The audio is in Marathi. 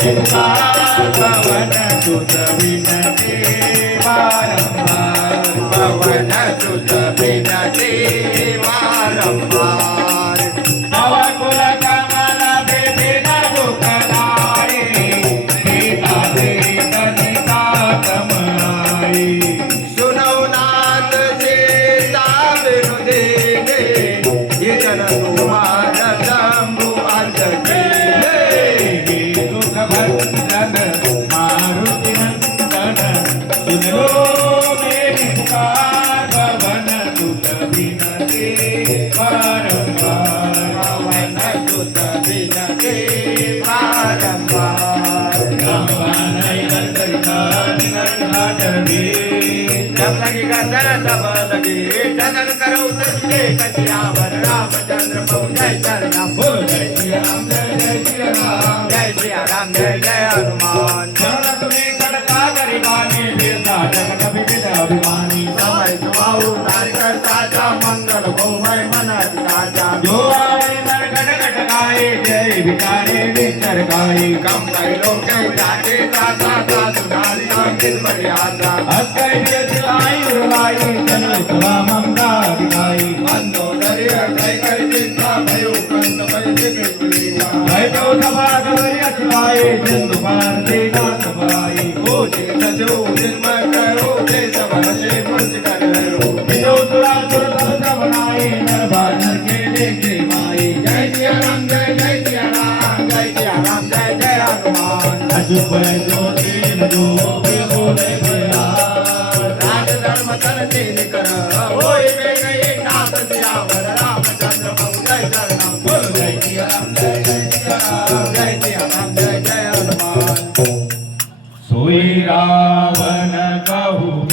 पवन सुत विनते वारंवार पवन सुत विनते वारंवार नवकुल कमल विपिन दुखदाई सीता से कनिका कमाई सुनो नाथ सीता विनुदेने ये जन तुम्हार शंभु अंजने दुख भंजन मारुति नंदन सुन लो मेरी पुकार पवन सुत विनते वारंवार पवन सुत विनते वारंवार जब लगेगा शरद तब लगे जगन करो सच्चे कटियावर रामचंद्र प्रभु जय चरणा बोल जय श्री राम जय जय श्री राम जय श्री राम जय जय हनुमान तुम्हें कटका गरिमानी वीरता जगत विविध अभिमानी समय सुहाऊ नारिकर साचा मंगल भोमय मन राजा जो आए मन कट कटकाए जय विचारे विचर गाए कम कई लोग जाते दाता सुधारी अंकित मर्यादा अस्कै दिलाई उरलाई जन सभा ममता दिखाई बंदो दरिया कई कई चित्ता भयो कंत भय जिगुलीवा भय तो सभा दरिया छिपाए सिंधु पार से गात पाई ओ जिन सजो जिनमय करो जय सबर से मुझ कर लो जो तुरा सुर तब बनाए नर बानर के देखे माई जय सिया राम जय जय सिया राम जय सिया राम जय जय हनुमान अजुब जो तीन जो बोले भया राज धर्म तन तीन कर होय बे गई नाथ सियावर रामचंद्र प्रभु जय चरणा बोल जय सिया राम जय जय सिया राम जय सिया राम जय जय हनुमान सोई रावण कहू